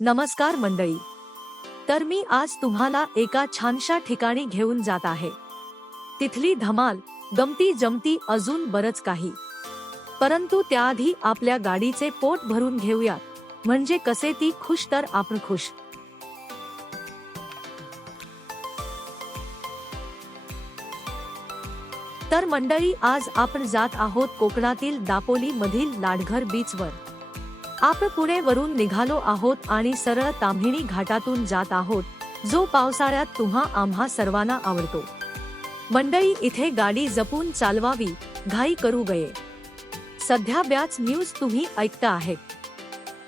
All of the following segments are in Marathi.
नमस्कार मंडळी. तर मी आज तुम्हाला एका छानशा ठिकाणी घेऊन जात आहे. तिथली धमाल गमती जमती अजून बरच काही. परंतु त्याआधी आपल्या गाडीचे पोट भरून घेऊयात म्हणजे कसे ती खुश तर आपण खुश. तर मंडळी आज आपण जात आहोत कोकणातील दापोली मधील लाडघर बीचवर आपण पुणे वरून निघालो आहोत आणि सरळ ताम्हिणी घाटातून जात आहोत जो पावसाळ्यात तुम्हा आम्हा सर्वांना आवडतो. मंडळी इथे गाडी जपून चालवावी घाई करू गये. सध्या ब्याच न्यूज तुम्ही ऐकता आहेत.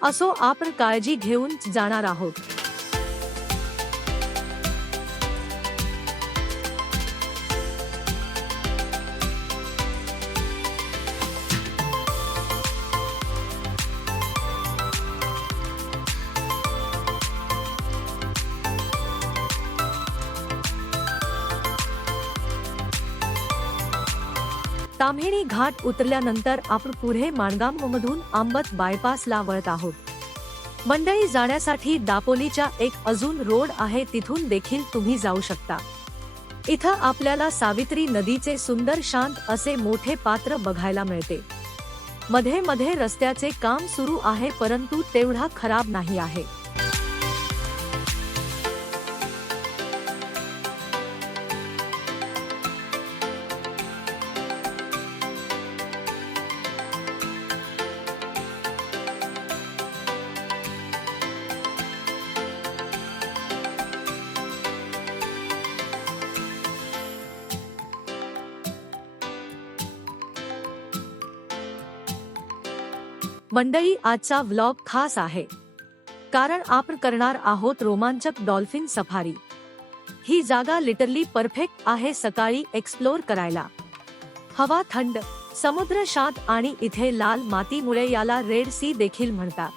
असो आपण काळजी घेऊन जाणार आहोत. ताम्हिणी घाट उतरल्यानंतर आपण पुढे माणगाम मधून आंबत बायपासला वळत आहोत. मंडळी जाण्यासाठी दापोलीच्या एक अजून रोड आहे तिथून देखील तुम्ही जाऊ शकता. इथं आपल्याला सावित्री नदीचे सुंदर शांत असे मोठे पात्र बघायला मिळते. मध्ये मध्ये रस्त्याचे काम सुरू आहे परंतु तेवढा खराब नाही आहे. मंडळी आजचा व्लॉग खास आहे. कारण आपण करणार आहोत रोमांचक डॉल्फिन सफारी. ही जागा लिटरली परफेक्ट आहे सकाळी एक्सप्लोर करायला. हवा थंड समुद्र शांत आणि इथे लाल मातीमुळे याला रेड सी देखील म्हणतात.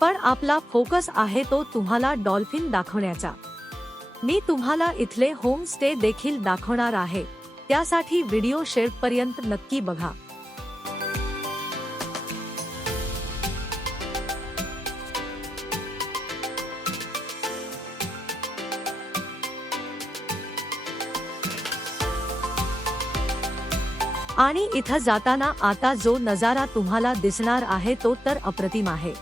पण आपला फोकस आहे तो तुम्हाला डॉल्फिन दाखवण्याचा. मी तुम्हाला इथले होम स्टे देखील दाखवणार आहे. त्यासाठी व्हिडिओ शेवटपर्यंत नक्की बघा. आणि इथं जाताना आता जो नजारा तुम्हाला दिसणार आहे तो तर अप्रतिम आहे.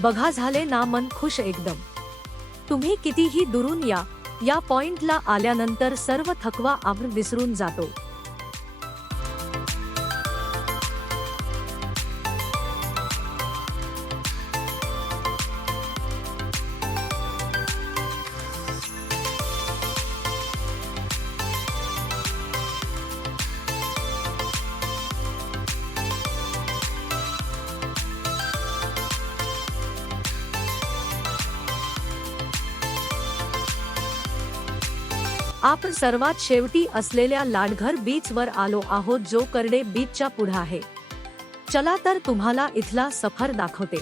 बघा झाले ना मन खुश एकदम. तुम्ही कितीही दुरून या या पॉइंटला आल्यानंतर सर्व थकवा आपण विसरून जातो. आपण सर्वात शेवटी असलेल्या लाडघर बीच वर आलो आहोत जो करडे बीचच्या पुढे आहे. चला तर तुम्हाला इथला सफर दाखवते.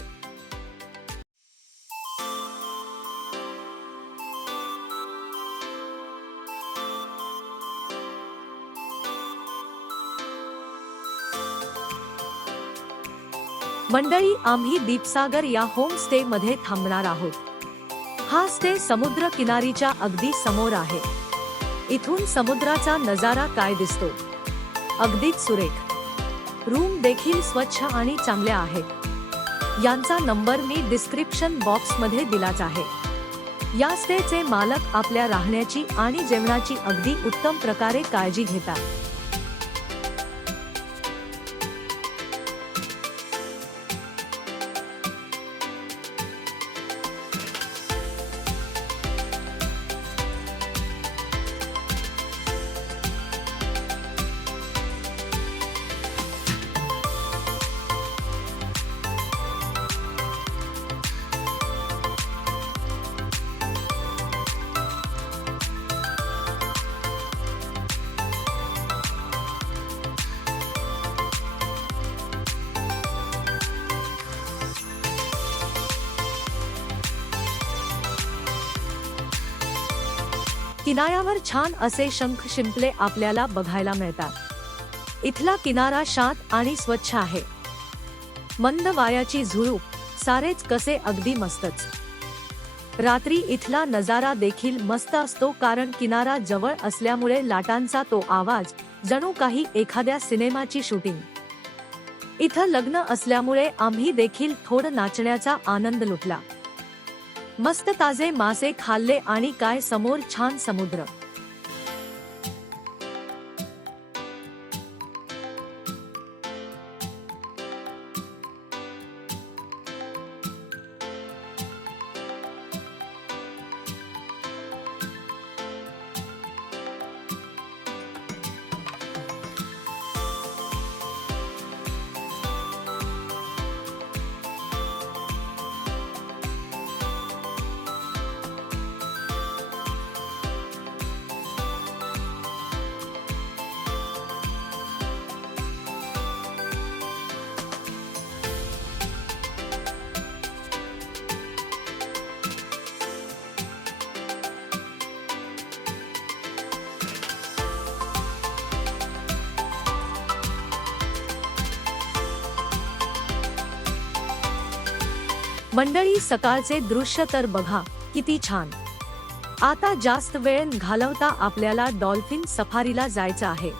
मंडळी आम्ही दीपसागर या होम स्टे मध्ये थांबणार आहोत. हा स्टे समुद्र किनारीच्या अगदी समोर आहे. इथून समुद्राचा नजारा काय दिसतो? अगदीच सुरेख. रूम देखील स्वच्छ आणि चांगल्या आहेत. यांचा नंबर मी डिस्क्रिप्शन बॉक्समध्ये दिलाच आहे. या स्टेचे मालक आपल्या राहण्याची आणि जेवणाची अगदी उत्तम प्रकारे काळजी घेतात. किनाऱ्यावर छान असे शंख शिंपले आपल्याला बघायला मिळतात. इथला किनारा शांत आणि स्वच्छ आहे. मंद वायाची झुळूक सारेच कसे अगदी मस्तच. रात्री इथला नजारा देखील मस्त असतो कारण किनारा जवळ असल्यामुळे लाटांचा तो आवाज जणू काही एखाद्या सिनेमाची शूटिंग. इथं लग्न असल्यामुळे आम्ही देखील थोडं नाचण्याचा आनंद लुटला. मस्त ताजे मासे खाल्ले आणि काय समोर छान समुद्र. मंडळी सकाळचे दृश्य तर बघा किती छान. आता जास्त वेळ घालवता आपल्याला डॉल्फिन सफारीला जायचं आहे.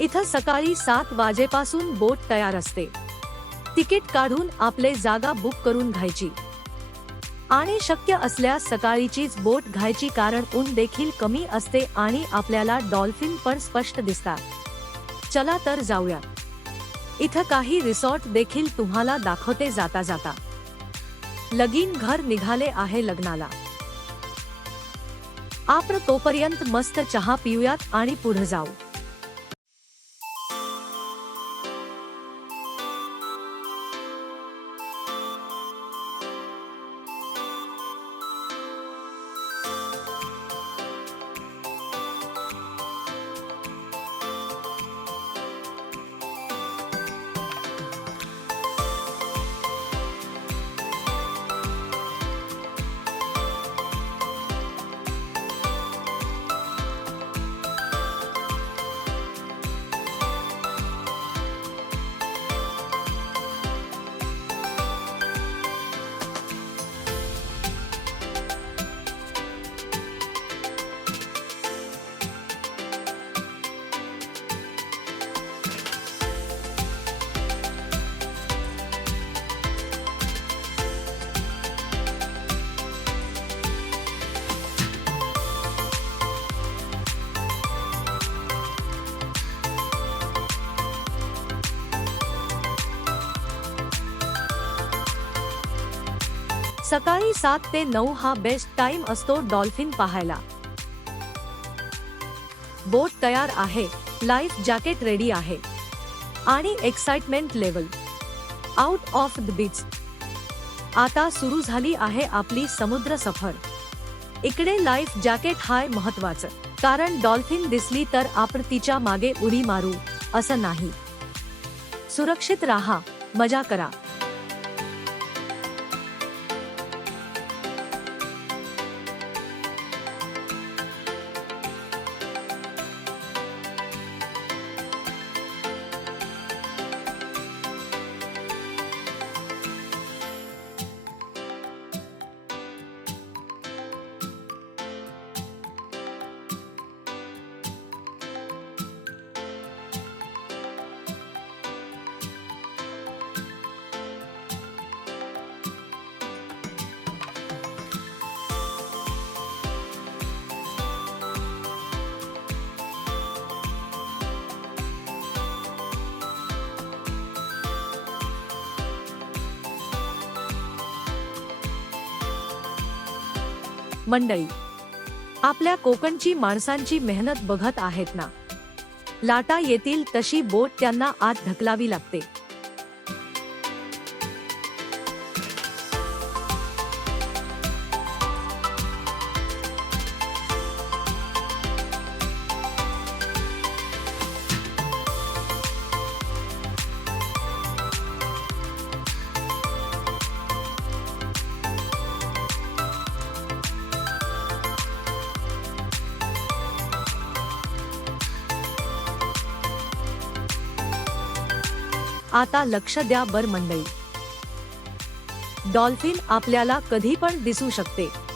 इथं सकाळी सात वाजेपासून बोट तयार असते. तिकीट काढून आपले जागा बुक करून घ्यायची. आणि शक्य असल्यास सकाळीचीच बोट घ्यायची कारण ऊन देखील कमी असते आणि आपल्याला डॉल्फिन पण स्पष्ट दिसतात. चला तर जाऊया. इथं काही रिसॉर्ट देखील तुम्हाला दाखवते जाता जाता. लगीन घर निघाले आहे लग्नाला. आपण तोपर्यंत मस्त चहा पिऊयात आणि पुढे जाऊ. सकाळी सात ते नऊ हा बेस्ट टाइम असतो डॉल्फिन पाहायला. बोट तयार आहे लाईफ जॅकेट रेडी आहे. आणि excitement level out of the beach आता सुरू झाली आहे आपली समुद्र सफर. इकडे लाईफ जॅकेट हाय महत्वाचं कारण डॉल्फिन दिसली तर आपण तिच्यामागे उडी मारू असं नाही. सुरक्षित राहा मजा करा. मंडळी आपल्या कोकणची माणसांची मेहनत बघत आहेत ना? लाटा येतील तशी बोट त्यांना आत ढकलावी लागते. आता लक्ष द्या बर मंडळी. डॉल्फिन आपल्याला कधी पण दिसू शकते.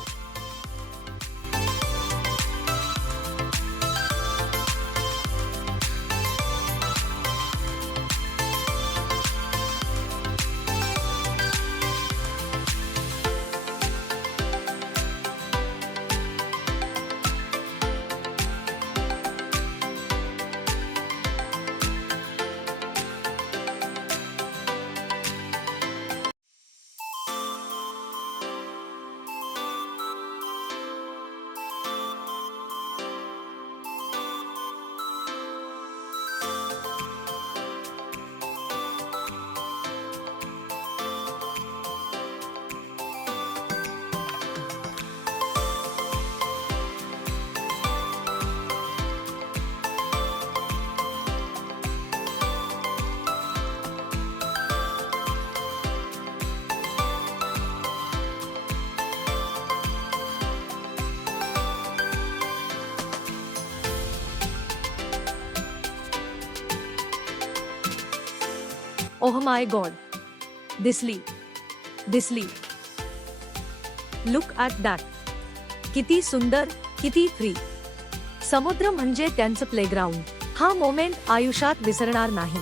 ओह माय गॉड दिसली दिसली लुक ॲट दॅट किती सुंदर किती फ्री समुद्र म्हणजे त्यांचं प्लेग्राऊंड हा मोमेंट आयुष्यात विसरणार नाही.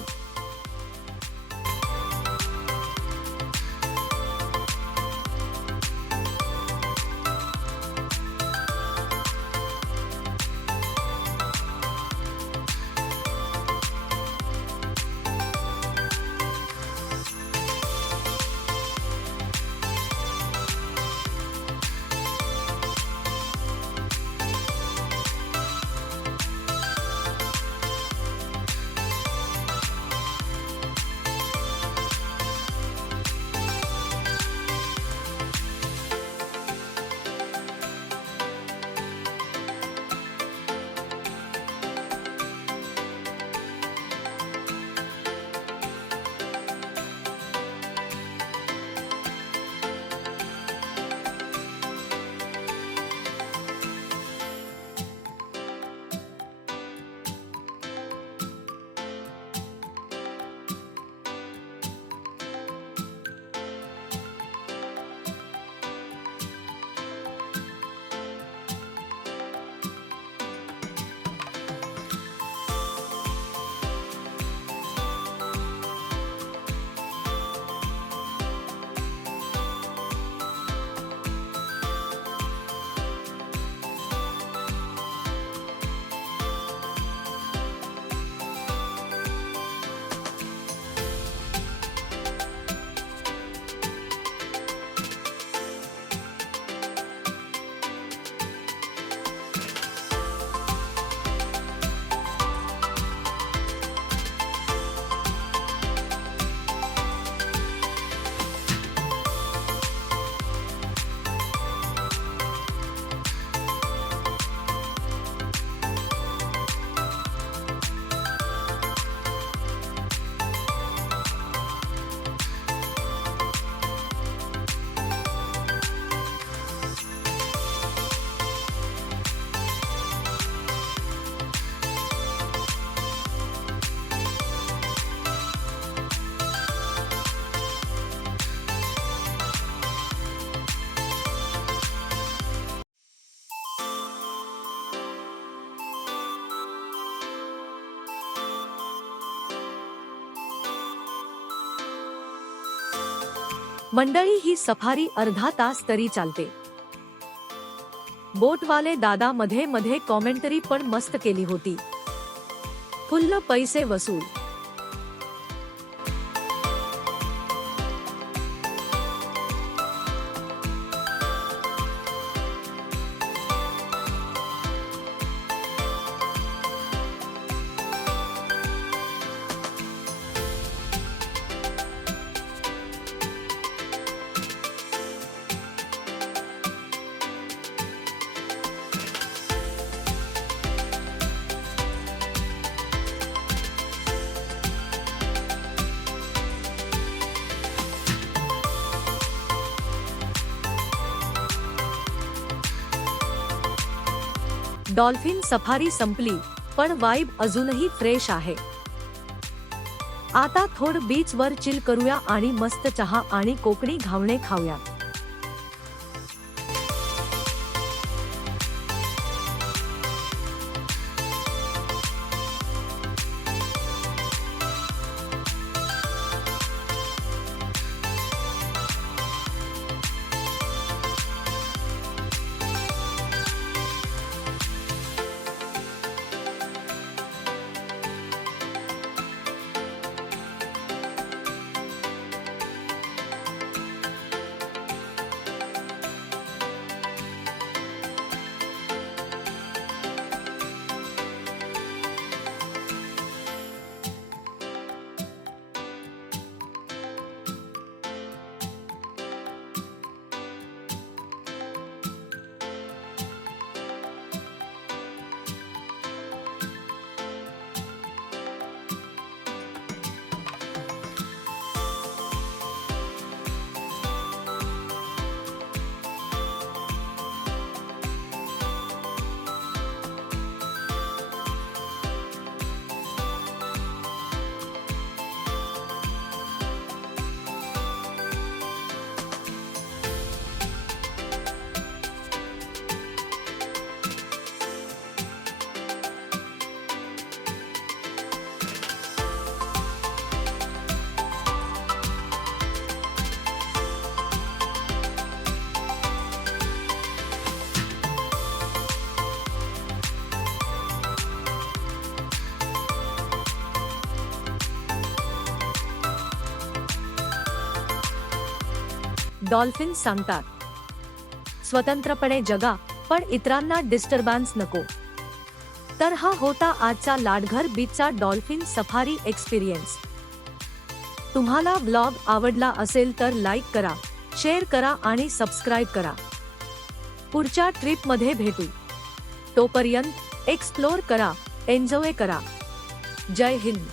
मंडळी ही सफारी अर्धा तास तरी चालते. बोटवाले दादा मध्ये मध्ये कॉमेंटरी पण मस्त केली होती. फुल्ल पैसे वसूल. डॉल्फिन सफारी संपली पण वाईब अजूनही फ्रेश आहे. आता थोड बीच वर चिल करूया आणि मस्त चहा आणि कोकणी घावणे खाऊया डॉल्फिन सांगतात. स्वतंत्रपणे जगा पण इतरांना डिस्टर्बन्स नको. तर हा होता आजचा लाडघर बीचचा डॉल्फिन सफारी एक्सपिरियन्स तुम्हाला ब्लॉग आवडला असेल तर लाईक करा शेअर करा आणि सबस्क्राईब करा. पुढच्या ट्रिपमध्ये भेटू. तोपर्यंत एक्सप्लोर करा एन्जॉय करा. जय हिंद.